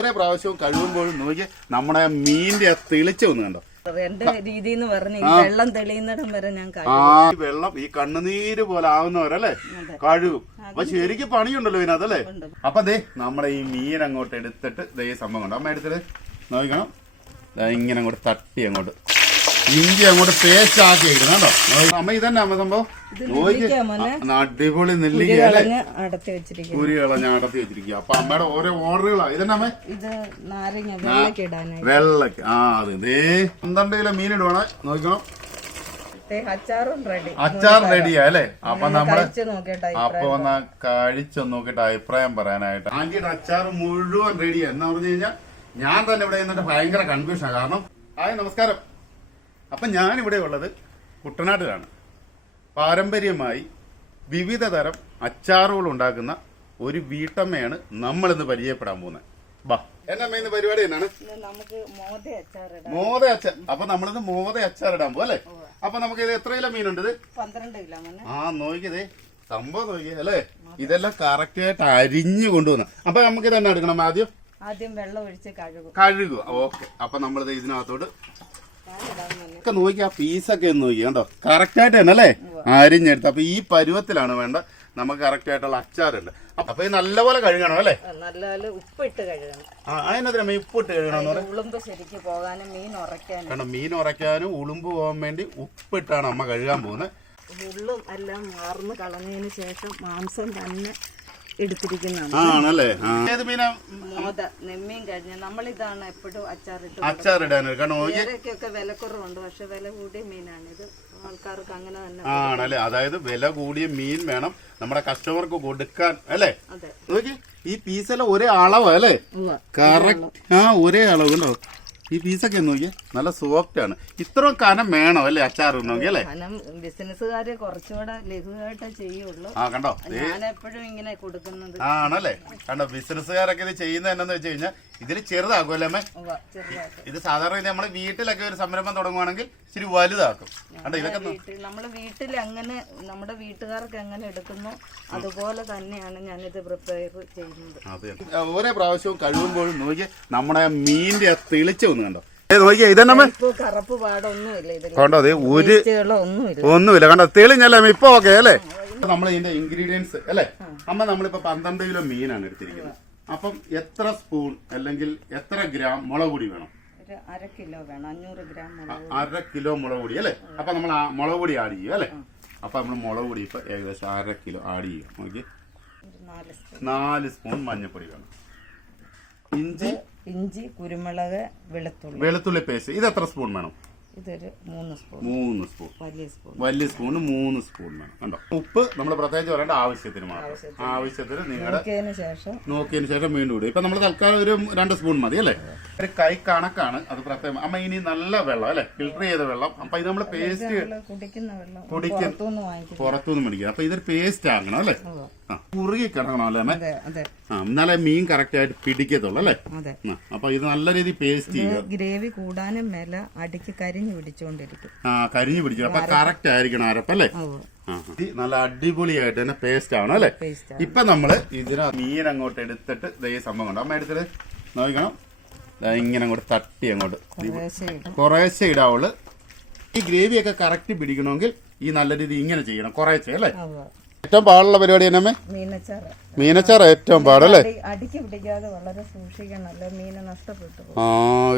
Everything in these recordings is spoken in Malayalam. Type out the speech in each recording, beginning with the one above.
ഓരോ പ്രാവശ്യവും കഴുകുമ്പോഴും നോക്കി നമ്മുടെ മീനിന്റെ ആ തെളിച്ച ഒന്ന് കണ്ടോ? എന്റെ രീതി എന്ന് പറഞ്ഞ ഈ വെള്ളം തെളിയുന്നിടം വരെ ഞാൻ ആ കഴിയും. ഈ വെള്ളം ഈ കണ്ണുനീര് പോലെ ആവുന്നവരല്ലേ? കഴുകും അപ്പൊ ശരിക്കും പണിയുണ്ടല്ലോ ഇതിനകത്തല്ലേ അപ്പൊ ദേ നമ്മുടെ ഈ മീൻ അങ്ങോട്ട് എടുത്തിട്ട് ദേ ഈ സംഭവം കണ്ടോ? അമ്മ എടുത്തിട്ട് നോക്കണം ദേ ഇങ്ങനെ അങ്ങോട്ട് തട്ടി അങ്ങോട്ട്. ഇഞ്ചി അങ്ങോട്ട് പേസ്റ്റ് ആക്കി ഇടുന്നു കേട്ടോ. അമ്മ ഇതന്നെ അമ്മ സംഭവം? അടിപൊളി നെല്ലിക്ക അല്ലേ? അടത്തി വെച്ചിരിക്കും കുരി കളഞ്ഞ അടത്തി വെച്ചിരിക്കുക അപ്പൊ അമ്മയുടെ ഓരോ ഓർഡറുകളാ. ഇതന്നെ അമ്മ? ഇത് നാരങ്ങ വെള്ളക്ക് ആ അത് ദേ. പന്ത്രണ്ട് കിലോ മീൻ ഇടുവാണേ. നോക്കണം അച്ചാർ റെഡിയാ അല്ലേ? അപ്പൊ നമ്മൾ അപ്പൊ ഒന്ന് കഴിച്ചു നോക്കിട്ട് അഭിപ്രായം പറയാനായിട്ട്. ആന്റിയുടെ അച്ചാർ മുഴുവൻ റെഡിയാ. എന്ന് പറഞ്ഞു കഴിഞ്ഞാൽ ഞാൻ തന്നെ ഇവിടെ നിന്നിട്ട് ഭയങ്കര കൺഫ്യൂഷനാണ് കാരണം ആയ നമസ്കാരം. അപ്പൊ ഞാൻ ഇവിടെ ഉള്ളത് കുട്ടനാട്ടിലാണ്. പാരമ്പര്യമായി വിവിധ തരം അച്ചാറുകൾ ഉണ്ടാക്കുന്ന ഒരു വീട്ടമ്മയാണ് നമ്മൾ ഇന്ന് പരിചയപ്പെടാൻ പോകുന്നത്. ബാ എന്നെ അമ്മ ഇന്ന് പരിപാടി എന്നാണ്? നമുക്ക് മോദ അച്ചാർ അപ്പൊ നമ്മളിന്ന് മോദ അച്ചാർ ഇടാൻ പോകും അല്ലേ? അപ്പൊ നമുക്ക് ഇത് എത്ര കിലോ മീനുണ്ട് ഇത്? പന്ത്രണ്ട് കിലോ ആ നോക്കിയതേ സംഭവം നോക്കിയേ അല്ലേ? ഇതെല്ലാം കറക്റ്റ് ആയിട്ട് അരിഞ്ഞു കൊണ്ടുവന്ന. അപ്പൊ നമുക്ക് ഇതന്നെ എടുക്കണം ആദ്യം? ആദ്യം വെള്ളം ഒഴിച്ച് കഴുകും. കഴുകുക. ഓക്കെ. അപ്പൊ നമ്മളിത് ഇതിനകത്തോട്ട് ഒക്കെ നോക്കി ആ പീസൊക്കെ ഒന്ന് നോക്കി. കണ്ടോ? കറക്റ്റ് ആയിട്ട് തന്നെ അല്ലേ? അരിഞ്ഞെടുത്ത്. അപ്പൊ ഈ പരുവത്തിലാണ് വേണ്ട. നമുക്ക് കറക്റ്റ് ആയിട്ടുള്ള അച്ചാറുണ്ട്. അപ്പൊ ഇത് നല്ലപോലെ കഴുകണം അല്ലേ? നല്ല ഉപ്പിട്ട് കഴുകണം. ഉപ്പിട്ട് പറയാം ഉളുമ്പ് ശരിക്ക് പോകാനും മീൻ ഉറയ്ക്കാനും. കാരണം മീൻ ഉറയ്ക്കാനും ഉളുമ്പ് പോകാൻ വേണ്ടി ഉപ്പിട്ടാണ് അമ്മ കഴുകാൻ പോകുന്നത്. ഉള്ളും എല്ലാം മാർന്ന് കളഞ്ഞതിന് ശേഷം മാംസം തന്നെ നെമ്മീൻ കഴിഞ്ഞ നമ്മളിതാണ് എപ്പോഴും അച്ചാറിട്ട് അച്ചാറിടാനൊരു കാരണം വിലക്കുറവുണ്ട് പക്ഷെ വില കൂടിയ മീനാണ് ഇത് ആൾക്കാർക്ക് അങ്ങനെ തന്നെ ആണല്ലേ? അതായത് വില കൂടിയ മീൻ വേണം നമ്മുടെ കസ്റ്റമർക്ക് കൊടുക്കാൻ അല്ലേ? അതെ. നോക്കി ഈ പീസെല്ലാം ഒരേ അളവ് അല്ലേ? കറക്റ്റ് ആ ഒരേ അളവ് ഉണ്ടോ ഈ പീസൊക്കെ നോക്കിയേ. നല്ല സോഫ്റ്റ് ആണ്. ഇത്രയും കനം വേണം അല്ലേ അച്ചാർ ഉണ്ടെങ്കിൽ അല്ലേ? ബിസിനസ്സുകാരെ കുറച്ചുകൂടെ ലഘുവായിട്ടേ ചെയ്യുള്ളൂ. ആ കണ്ടോ? ഞാൻ എപ്പോഴും ഇങ്ങനെ കൊടുക്കുന്നത്. ആണല്ലേ? കണ്ടോ? ബിസിനസ്സുകാരൊക്കെ ഇത് ചെയ്യുന്നത് എന്നാന്ന് വെച്ച് കഴിഞ്ഞാൽ ഇതിൽ ചെറുതാക്കും അല്ലേ അമ്മേ ഇത് സാധാരണ നമ്മൾ വീട്ടിലൊക്കെ ഒരു സംരംഭം തുടങ്ങുവാണെങ്കിൽ ഇച്ചിരി വലുതാക്കും. കണ്ടോ ഇതൊക്കെ നമ്മൾ വീട്ടിൽ അങ്ങനെ നമ്മുടെ വീട്ടുകാർക്ക് എങ്ങനെ എടുക്കുന്നു അതുപോലെ തന്നെയാണ് ഞാനിത് പ്രിപ്പയർ ചെയ്യുന്നത്. അതെ ഓരോ പ്രാവശ്യവും കഴിയുമ്പോഴും നോക്കി നമ്മുടെ മീനിന്റെ ആ തെളിച്ച ഒന്ന് കണ്ടോ? നോക്കിയേ ഇതെന്നെ കറുപ്പ് പാടൊന്നുമില്ല ഇതിൽ കണ്ടോ അതെ ഒരു ഒന്നുമില്ല. കണ്ടോ തെളിഞ്ഞല്ലേ? ഇപ്പൊ ഓക്കെ അല്ലേ? നമ്മൾ ഇതിന്റെ ഇൻഗ്രീഡിയൻസ് അല്ലേ? അമ്മ നമ്മളിപ്പോ പന്ത്രണ്ട് കിലോ മീനാണ് എടുത്തിരിക്കുന്നത്. അപ്പം എത്ര സ്പൂൺ അല്ലെങ്കിൽ എത്ര ഗ്രാം മുളക് പൊടി വേണം? അര കിലോ വേണം. അഞ്ഞൂറ് ഗ്രാം അര കിലോ മുളക് പൊടി അല്ലേ? അപ്പൊ നമ്മൾ മുളക് പൊടി ആഡ് ചെയ്യുക അല്ലേ? അപ്പൊ നമ്മൾ മുളക് പൊടി ഇപ്പൊ ഏകദേശം അര കിലോ ആഡ് ചെയ്യുക. നോക്കി നാല് സ്പൂൺ. നാല് സ്പൂൺ മഞ്ഞൾപ്പൊടി വേണം. ഇഞ്ചി ഇഞ്ചി കുരുമുളക് വെളുത്തുള്ളി. വെളുത്തുള്ളി പേസ്റ്റ് ഇത് എത്ര സ്പൂൺ വേണം? ഇതൊരു മൂന്ന് സ്പൂൺ. മൂന്ന് സ്പൂൺ. വലിയ സ്പൂൺ. വലിയ സ്പൂണ് മൂന്ന് സ്പൂൺ വേണം. കണ്ടോ? ഉപ്പ് നമ്മൾ പ്രത്യേകിച്ച് പറയേണ്ട ആവശ്യത്തിന് മാത്രം. ആവശ്യത്തിന്. നിങ്ങളുടെ നോക്കിയതിന് ശേഷം. നോക്കിയതിന് ശേഷം വീണ്ടും ഇടും ഇപ്പൊ നമ്മൾ തൽക്കാലം ഒരു രണ്ട് സ്പൂൺ മതി അല്ലേ? ഒരു കൈ കണക്കാണ് അത് പ്രത്യേകം. അമ്മ ഇനി നല്ല വെള്ളം അല്ലെ? ഫിൽട്ടർ ചെയ്ത വെള്ളം. അപ്പൊ ഇത് നമ്മൾ പേസ്റ്റ് നമ്മൾ കുടിക്കുന്ന പുറത്തുനിന്ന് മേടിക്കുക. അപ്പൊ ഇതൊരു പേസ്റ്റ് ആകണം അല്ലേ? കുറുകി കിടക്കണം അല്ലേ എന്നാലേ മീൻ കറക്റ്റ് ആയിട്ട് പിടിക്കത്തുള്ളൂ അല്ലേ? അപ്പൊ ഇത് നല്ല രീതി പേസ്റ്റ് ചെയ്യുക. ഗ്രേവി കൂടാനും മേല അടിക്ക് കരിഞ്ഞു പിടിച്ചുകൊണ്ടിരിക്കും ആ കരിഞ്ഞു പിടിച്ചു അപ്പൊ കറക്റ്റ് ആയിരിക്കണം അരപ്പല്ലേ നല്ല അടിപൊളിയായിട്ട് തന്നെ പേസ്റ്റ് ആണ് അല്ലേ? ഇപ്പൊ നമ്മൾ ഇതിന് മീൻ അങ്ങോട്ട് എടുത്തിട്ട് ദേ സംഭവം കൊണ്ട്? അമ്മ എടുത്തിട്ട് നോക്കണം ഇങ്ങനെ അങ്ങോട്ട് തട്ടി അങ്ങോട്ട്. കുറേശ്ശെ ഇടും. ഇടാവുള്ളു ഈ ഗ്രേവിയൊക്കെ കറക്റ്റ് പിടിക്കണമെങ്കിൽ ഈ നല്ല രീതി ഇങ്ങനെ ചെയ്യണം. കുറേശ്ശെ അല്ലേ. ഏറ്റവും പാടുള്ള പരിപാടി തന്നെ മീനച്ചാറ്. ഏറ്റവും പാടല്ലേ? അടി- അടിക്ക് പിടിക്കാതെ വളരെ സൂക്ഷിക്കണം അല്ലെ മീന് നഷ്ടപ്പെട്ടു പോകും ആ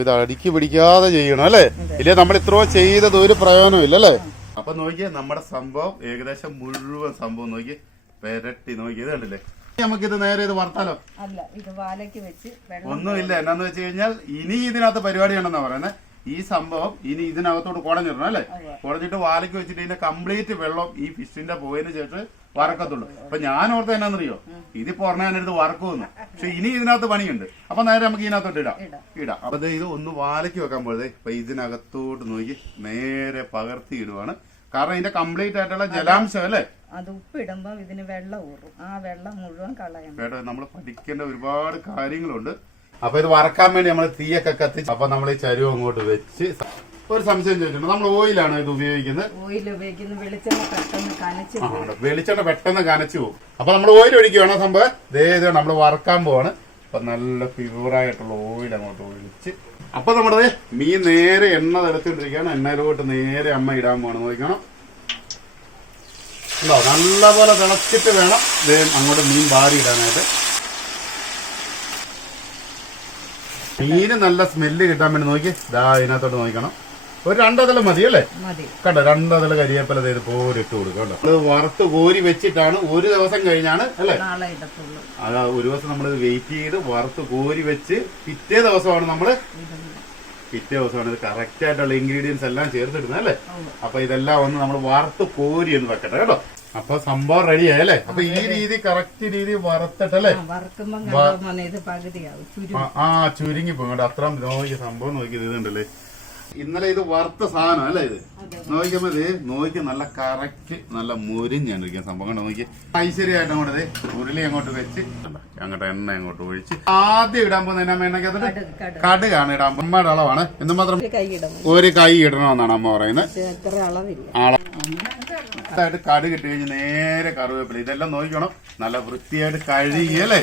ഇത് അടിക്ക് പിടിക്കാതെ ചെയ്യണം അല്ലേ? ഇല്ലേ നമ്മൾ ഇത്രയോ ചെയ്തത് ഒരു പ്രയോജനം ഇല്ലല്ലേ അപ്പൊ നോക്കിയേ നമ്മുടെ സംഭവം ഏകദേശം മുഴുവൻ സംഭവം നോക്കി പെരട്ടി നോക്കിയത് കണ്ടില്ലേ? നമുക്കിത് നേരെ ഇത് വർത്താലോ അല്ല ഇത് വാലയ്ക്ക് വെച്ച് ഒന്നുമില്ല. എന്നാന്ന് വെച്ച് കഴിഞ്ഞാൽ ഇനി ഇതിനകത്ത് പരിപാടിയാണെന്നാ പറയുന്നത് ഈ സംഭവം ഇനി ഇതിനകത്തോട്ട് കുടഞ്ഞിടണം അല്ലേ? കുടഞ്ഞിട്ട് വാലയ്ക്ക് വെച്ചിട്ട് ഇതിന്റെ കംപ്ലീറ്റ് വെള്ളം ഈ ഫിഷിന്റെ പോയതിനു ശേഷം വറക്കത്തുള്ളൂ. അപ്പൊ ഞാൻ ഓർത്ത എന്നാന്നറിയോ ഇതിപ്പോ പറഞ്ഞാൽ വറക്കുമെന്ന്. പക്ഷെ ഇനി ഇതിനകത്ത് പണിയുണ്ട്. അപ്പൊ നേരെ നമുക്ക് ഇതിനകത്തോട്ട് ഇടാം. ഇടാം. അപ്പൊ ഇത് ഒന്ന് വാലയ്ക്ക് വെക്കാൻ പോയത്. ഇപ്പൊ ഇതിനകത്തോട്ട് നോക്കി നേരെ പകർത്തി ഇടുവാണ്. കാരണം ഇതിന്റെ കംപ്ലീറ്റ് ആയിട്ടുള്ള ജലാംശം അല്ലേ? അത് ഉപ്പിടുമ്പോ ഇതിന് വെള്ളം ഊറും. ആ വെള്ളം മുഴുവൻ കളയണം കേട്ടോ നമ്മൾ പഠിക്കേണ്ട ഒരുപാട് കാര്യങ്ങളുണ്ട്. അപ്പൊ ഇത് വറക്കാൻ വേണ്ടി നമ്മൾ തീയൊക്കെ കത്തിച്ച് അപ്പൊ നമ്മൾ ഈ ചരുവ് അങ്ങോട്ട് വെച്ച് ഒരു സംശയം ചോദിച്ചിട്ടുണ്ട് നമ്മൾ ഓയിലാണ് ഇത് ഉപയോഗിക്കുന്നത്. ഓയിൽ ഉപയോഗിക്കുന്ന വെളിച്ചെണ്ണ പെട്ടെന്ന് കനച്ച് വെളിച്ചെണ്ണ പെട്ടെന്ന് കനച്ചു പോകും അപ്പൊ നമ്മൾ ഓയിൽ ഒഴിക്കുകയാണ് സംഭവം. ദേ ഇത് നമ്മൾ വറക്കാൻ പോവാണ്. അപ്പൊ നല്ല പ്യൂറായിട്ടുള്ള ഓയിൽ അങ്ങോട്ട് ഒഴിച്ച്. അപ്പൊ നമ്മുടെ മീൻ നേരെ എണ്ണ തരത്തിട്ടിരിക്കുകയാണ് എണ്ണയിലോട്ട് നേരെ അമ്മ ഇടാൻ പോകണം നോക്കണം ഉണ്ടോ? നല്ലപോലെ തിളച്ചിട്ട് വേണം അങ്ങോട്ട് മീൻ വാരി ഇടാനായിട്ട്. മീന് നല്ല സ്മെല്ല് കിട്ടാൻ വേണ്ടി നോക്കി. ദാ ഇതിനകത്തോട്ട് നോക്കണം. ഒരു രണ്ടതല മതി അല്ലേ? മതി. കണ്ടോ? രണ്ടതല കരിയേപ്പല ചെയ്ത് പോരിട്ട് കൊടുക്കും കേട്ടോ നമ്മൾ വറുത്ത് കോരി വെച്ചിട്ടാണ് ഒരു ദിവസം കഴിഞ്ഞാണ് അല്ലേ? അത് ഒരു ദിവസം നമ്മൾ വെയിറ്റ് ചെയ്ത് വറുത്ത് കോരി വെച്ച് പിറ്റേ ദിവസമാണ് നമ്മൾ പിറ്റേ ദിവസമാണ് ഇത് കറക്റ്റ് ആയിട്ടുള്ള ഇൻഗ്രീഡിയൻസ് എല്ലാം ചേർത്തിടുന്നത് അല്ലേ? അപ്പൊ ഇതെല്ലാം ഒന്ന് നമ്മൾ വറുത്ത് കോരി എന്ന് വെക്കട്ടെ കേട്ടോ? അപ്പൊ സംഭവം റെഡിയായി അല്ലേ? അപ്പൊ ഈ രീതി കറക്റ്റ് രീതി വറുത്തിട്ടല്ലേ വറുക്കുമ്പോ ഇത് പകുതിയാവും ആ, ചുരുങ്ങി പോകണ്ട അത്ര നോക്കി സംഭവം നോക്കി ഇത് ഉണ്ടല്ലേ ഇന്നലെ ഇത് വറുത്ത സാധനം അല്ലേ ഇത്? നോക്കിയാൽ മതി നോക്കി നല്ല കറക്റ്റ് നല്ല മുരിഞ്ഞാണ് ഇരിക്കുന്ന സംഭവം. കണ്ടോ നോക്കി? ഐശ്വര്യമായിട്ട് അങ്ങോട്ട് ഉരുളി അങ്ങോട്ട് വെച്ച് അങ്ങോട്ട് എണ്ണ അങ്ങോട്ട് ഒഴിച്ച് ആദ്യം ഇടാൻ പോകുന്ന എന്നാ കടുക് കടുക്. കടുകാണ് ഇടാൻ അമ്മയുടെ അളവാണ്. എന്ത് മാത്രം ഒരു കൈ ഇടണമെന്നാണ് അമ്മ പറയുന്നത്. ായിട്ട് കടുക് ഇട്ട് കഴിഞ്ഞ് നേരെ കറിവേപ്പില. ഇതെല്ലാം നോക്കണം നല്ല വൃത്തിയായിട്ട് കഴുകി അല്ലേ?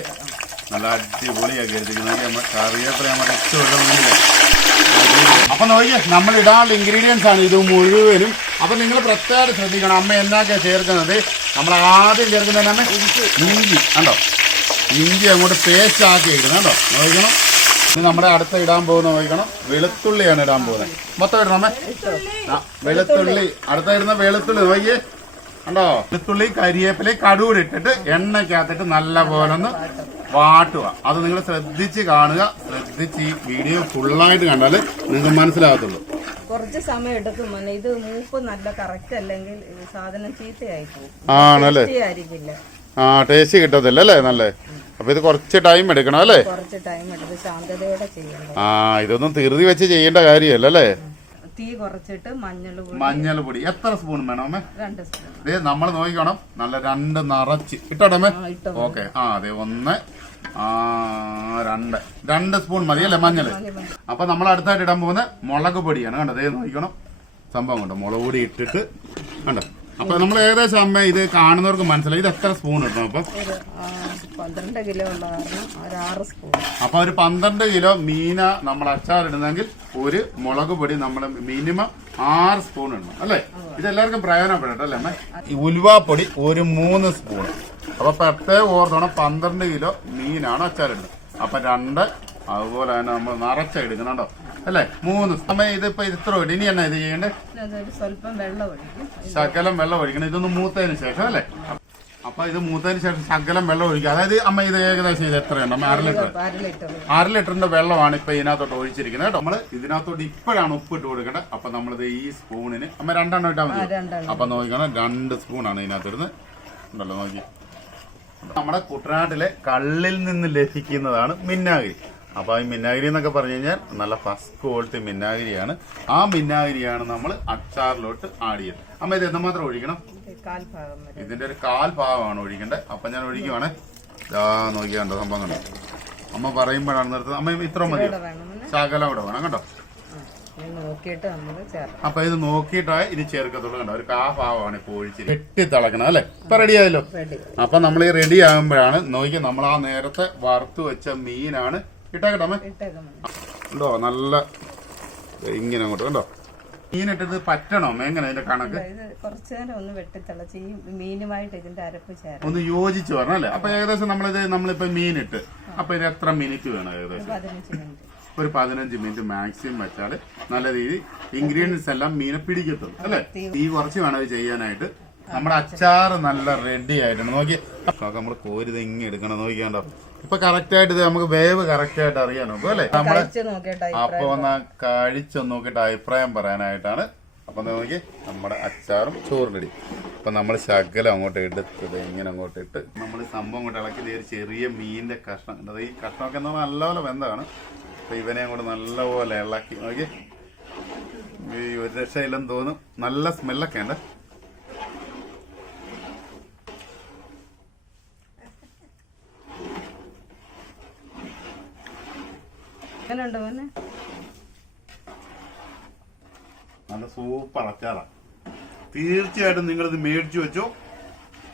നല്ല അടിപൊളിയാക്കി എടുത്തിരിക്കുന്നത് നമ്മൾ കറിവേപ്പില നമ്മുടെ ഇഷ്ടമുള്ള അപ്പൊ നോക്കിയേ നമ്മൾ ഇടാനുള്ള ഇൻഗ്രീഡിയൻസ് ആണ് ഇത് മുഴുവനും. അപ്പൊ നിങ്ങൾ പ്രത്യേകം ശ്രദ്ധിക്കണം. അമ്മ എന്നാക്കിയാ ചേർക്കുന്നത്? നമ്മൾ ആദ്യം ചേർക്കുന്നത് അമ്മ ഇഞ്ചി. കണ്ടോ? ഇഞ്ചി അങ്ങോട്ട് പേസ്റ്റ് ആക്കി ഇടുന്നത്. കണ്ടോ? നോക്കണം. ഇനി നമ്മുടെ അടുത്ത ഇടാൻ പോകുന്ന നോക്കണം. വെളുത്തുള്ളിയാണ് ഇടാൻ പോകുന്നത്. മൊത്തം ഇടണം ആ, വെളുത്തുള്ളി. അടുത്ത ഇടുന്ന വെളുത്തുള്ളി നോക്കിയേ. കണ്ടോ? വെളുത്തുള്ളി കരിയേപ്പില കടുകൂടി ഇട്ടിട്ട് എണ്ണയ്ക്കകത്തിട്ട് നല്ല പോലെ ഒന്ന് വാട്ടുക അത് നിങ്ങൾ ശ്രദ്ധിച്ച് കാണുക. ശ്രദ്ധിച്ച് ഈ വീഡിയോ ഫുള്ളായിട്ട് കണ്ടാൽ നിങ്ങൾക്ക് മനസ്സിലാകത്തുള്ളൂ. കുറച്ച് സമയം എടുക്കും മോനെ. ഇത് മൂപ്പ് നല്ല കറക്റ്റ് അല്ലെങ്കിൽ സാധനം ചീത്തയായി പോകും. ആണല്ലേ? ആ ടേസ്റ്റ് കിട്ടത്തില്ല അല്ലേ? നല്ല? അപ്പൊ ഇത് കുറച്ച് ടൈം എടുക്കണം അല്ലേ? കുറച്ച് ടൈം എടുത്ത് ശാന്തതയോടെ ചെയ്യണം ആ ഇതൊന്നും തീർതി വെച്ച് ചെയ്യേണ്ട കാര്യമല്ല അല്ലേ? തീ കുറച്ചിട്ട് മഞ്ഞൾ പൊടി. മഞ്ഞൾ പൊടി. എത്ര സ്പൂൺ വേണമേ രണ്ട് സ്പൂൺ. അതെ നമ്മൾ നോക്കിക്കണം. നല്ല രണ്ട് നിറച്ച്. ഇട്ടോടമേ ഓക്കെ. ആ അതെ ഒന്ന് ആ രണ്ട്. രണ്ട് സ്പൂൺ മതി അല്ലേ മതി. അപ്പൊ നമ്മൾ അടുത്തായിട്ട് ഇടാൻ പോകുന്ന മുളക് പൊടിയാണ്. കണ്ടോ? ദേ നോക്കിക്കണം. സംഭവം കണ്ടോ? മുളക് പൊടി ഇട്ടിട്ട്. കണ്ടോ? അപ്പൊ നമ്മൾ ഏകദേശം അമ്മ ഇത് കാണുന്നവർക്ക് മനസ്സിലായി. ഇത് എത്ര സ്പൂൺ ഇടണം അപ്പൊ? പന്ത്രണ്ട് കിലോ ഉള്ള കാരണം ഒരു ആറ് സ്പൂൺ അപ്പൊ ഒരു പന്ത്രണ്ട് കിലോ മീന നമ്മൾ അച്ചാർ ഇടുന്നെങ്കിൽ ഒരു മുളക് പൊടി നമ്മൾ മിനിമം ആറ് സ്പൂൺ ഇടണം അല്ലേ? ഇതെല്ലാവർക്കും പ്രയോജനപ്പെടട്ടെ അല്ലേ അമ്മ? ഉലുവാപ്പൊടി ഒരു മൂന്ന് സ്പൂൺ അപ്പൊ പ്രത്യേകം ഓർത്തോണം പന്ത്രണ്ട് കിലോ മീനാണ് അച്ചാർ ഇടുന്നത്. അപ്പൊ രണ്ട് അതുപോലെ തന്നെ നമ്മൾ നിറച്ച എടുക്കണം കേട്ടോ. അല്ലേ? മൂന്ന് സമയം ഇതിപ്പോ ഇത്ര ഇടും ഇനി എന്നാ ഇത് ചെയ്യണ്ടേ? ശകലം വെള്ളം ഒഴിക്കണം. ഇതൊന്ന് മൂത്തതിന് ശേഷം അല്ലേ? അപ്പൊ ഇത് മൂത്തതിന് ശേഷം ശകലം വെള്ളം ഒഴിക്കുക അതായത് അമ്മ ഇത് ഏകദേശം ഇത് എത്രയുണ്ട്? അമ്മ അര ലിറ്റർ. അര ലിറ്ററിന്റെ വെള്ളമാണ് ഇപ്പൊ ഇതിനകത്തോട്ട് ഒഴിച്ചിരിക്കുന്നത് കേട്ടോ. നമ്മൾ ഇതിനകത്തോട്ട് ഇപ്പോഴാണ് ഉപ്പ് ഇട്ട് കൊടുക്കേണ്ടത്. അപ്പൊ നമ്മളിത് ഈ സ്പൂണിന് അമ്മ രണ്ടെണ്ണം ഇട്ടാൽ മതി. അപ്പൊ നോക്കിക്കണം രണ്ട് സ്പൂണാണ് ഇതിനകത്ത് ഇടുന്നത് ഉണ്ടല്ലോ നോക്കി. നമ്മുടെ കുട്ടനാട്ടിലെ കള്ളിൽ നിന്ന് ലഭിക്കുന്നതാണ് മിന്നാഗിരി. അപ്പൊ ഈ മിന്നാഗിരി എന്നൊക്കെ പറഞ്ഞു കഴിഞ്ഞാൽ നല്ല ഫസ്റ്റ് ക്വാളിറ്റി മിന്നാഗിരിയാണ്. ആ മിന്നാഗിരിയാണ് നമ്മൾ അച്ചാറിലോട്ട് ആഡ് ചെയ്യുന്നത്. അമ്മ ഇത് എന്തുമാത്രം ഒഴിക്കണം? ഇതിന്റെ ഒരു കാൽ ഭാഗമാണ് ഒഴിക്കേണ്ടത്. അപ്പൊ ഞാൻ ഒഴിക്കുവാണേ. ഇതാ നോക്കിയാണ്ടോ സംഭവം കണ്ടോ? അമ്മ പറയുമ്പോഴാണ് നിർത്തുന്നത്. അമ്മ ഇത്ര മതി ശകലം ഇവിടെ വേണം കണ്ടോ? അപ്പൊ ഇത് നോക്കിയിട്ടാണ് ഇനി ചേർക്കത്തുള്ളൂ കണ്ടോ? ഒരു കാ ഭാഗമാണ് ഇപ്പൊ ഒഴിച്ചിരി കെട്ടി തിളക്കണം അല്ലെ? ഇപ്പൊ റെഡി ആയല്ലോ? അപ്പൊ നമ്മൾ ഈ റെഡി ആകുമ്പോഴാണ് നോക്കി നമ്മൾ ആ നേരത്തെ വറുത്ത് വെച്ച മീനാണ് ഇട്ടേക്കട്ടെ അമ്മേ. ഉണ്ടോ നല്ല ഇങ്ങനെ അങ്ങോട്ട് കണ്ടോ? മീനിട്ടത് പറ്റണോ എങ്ങനെ അതിന്റെ കണക്ക്? കുറച്ചു നേരം ഒന്ന് വെട്ടിത്തിളച്ച് ഈ മീനുമായിട്ട് ഇതിന്റെ അരപ്പ് ചേരാം ഒന്ന് യോജിച്ച് പറഞ്ഞല്ലേ അപ്പൊ ഏകദേശം നമ്മളിത് നമ്മളിപ്പോ മീനിട്ട്. അപ്പൊ ഇത് എത്ര മിനിറ്റ് വേണം ഏകദേശം? ഒരു പതിനഞ്ച് മിനിറ്റ് മാക്സിമം വെച്ചാൽ നല്ല രീതി ഇൻഗ്രീഡിയൻസ് എല്ലാം മീനെ പിടിക്കത്തുള്ളൂ അല്ലേ? തീ കുറച്ച് വേണം ചെയ്യാനായിട്ട്. നമ്മുടെ അച്ചാറ് നല്ല റെഡി ആയിട്ടുണ്ട്. നോക്കി നമ്മൾ കോരി ഇത് ഇങ്ങനെ എടുക്കണം. നോക്കിയാണ്ടോ ഇപ്പൊ കറക്റ്റ് ആയിട്ട് നമുക്ക് വേവ് കറക്റ്റ് ആയിട്ട് അറിയാൻ നോക്കും അല്ലേ? നമ്മൾ അപ്പൊ ഒന്ന് കഴിച്ചു നോക്കിയിട്ട് അഭിപ്രായം പറയാനായിട്ടാണ്. അപ്പൊ നോക്കി. നമ്മുടെ അച്ചാറും ചോറും ഇടി അപ്പൊ നമ്മൾ ശകലം അങ്ങോട്ട് എടുത്തത് ഇങ്ങനെ അങ്ങോട്ട് ഇട്ട് നമ്മൾ സംഭവം അങ്ങോട്ട് ഇളക്കി ഒരു ചെറിയ മീനിന്റെ കഷ്ണം. ഈ കഷ്ണമൊക്കെ എന്ന് പറഞ്ഞാൽ നല്ലപോലെ വെന്താണ് അപ്പൊ ഇവനെ അങ്ങോട്ട് നല്ലപോലെ ഇളക്കി. നോക്കി. ഒരു രക്ഷയില്ലെന്ന് തോന്നും. നല്ല സ്മെല്ലൊക്കെ ഉണ്ട്. എങ്ങനെയുണ്ട് മോനെ? നല്ല സൂപ്പർ അച്ചാറാ. തീർച്ചയായിട്ടും നിങ്ങളിത് മേടിച്ചു വെച്ചു.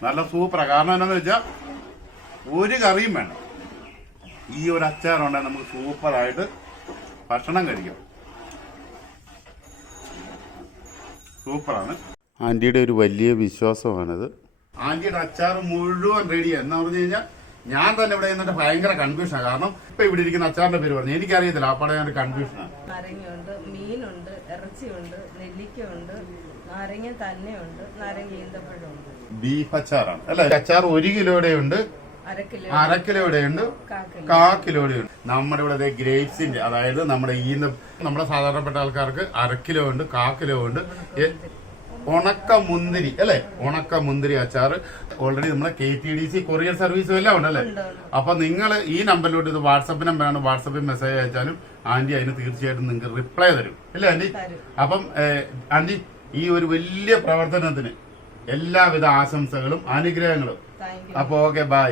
നല്ല സൂപ്പറ. കാരണം എന്താണെന്ന് വെച്ചാൽ ഒരു കറിയും വേണം ഈ ഒരു അച്ചാറുണ്ടെങ്കിൽ നമുക്ക് സൂപ്പറായിട്ട് ഭക്ഷണം കഴിക്കാം. സൂപ്പറാണ്. ആന്റിയുടെ ഒരു വലിയ വിശ്വാസമാണിത്. ആന്റിയുടെ അച്ചാർ മുഴുവൻ റെഡിയാണ് എന്ന് പറഞ്ഞു കഴിഞ്ഞാൽ ഞാൻ തന്നെ ഇവിടെ നിന്നിട്ട് ഭയങ്കര കൺഫ്യൂഷനാണ് കാരണം ഇപ്പൊ ഇവിടെ ഇരിക്കുന്ന അച്ചാറിന്റെ പേര് പറഞ്ഞു. എനിക്കറിയത്തില്ല അപ്പാടെ ഞാൻ കൺഫ്യൂഷനാണ് നാരങ്ങയുണ്ട് മീനുണ്ട് ഇറച്ചിയുണ്ട് നെല്ലിക്കയുണ്ട് നാരങ്ങ തന്നെയുണ്ട് നാരങ്ങ ഈന്തപ്പഴമുണ്ട് ബീഫ് അച്ചാറാണ്. അല്ലെ അച്ചാർ ഒരു കിലോയുടെ ഉണ്ട് അര കിലോ. അര കിലോയുടെ ഉണ്ട് കാ കിലോയുടെ ഉണ്ട്. നമ്മുടെ ഇവിടെ ഗ്രേപ്സിന്റെ അതായത് നമ്മുടെ ഈ നമ്മുടെ സാധാരണപ്പെട്ട ആൾക്കാർക്ക് അര കിലോ ഉണ്ട് കാ കിലോ ഉണ്ട്. ഉണക്ക മുന്തിരി അല്ലെ? ഉണക്ക മുന്തിരി അച്ചാർ ഓൾറെഡി നമ്മുടെ K T D C courier സർവീസും എല്ലാം ഉണ്ടല്ലേ? അപ്പൊ നിങ്ങൾ ഈ നമ്പറിലോട്ട് ഇത് വാട്സപ്പ് നമ്പറാണ്. വാട്സപ്പിൽ മെസ്സേജ് അയച്ചാലും ആന്റി അതിന് തീർച്ചയായിട്ടും നിങ്ങൾക്ക് റിപ്ലൈ തരും. അല്ലേ ആന്റി. അപ്പം ആന്റി ഈ ഒരു വലിയ പ്രവർത്തനത്തിന് എല്ലാവിധ ആശംസകളും അനുഗ്രഹങ്ങളും. താങ്ക് യു അപ്പൊ ഓക്കെ ബൈ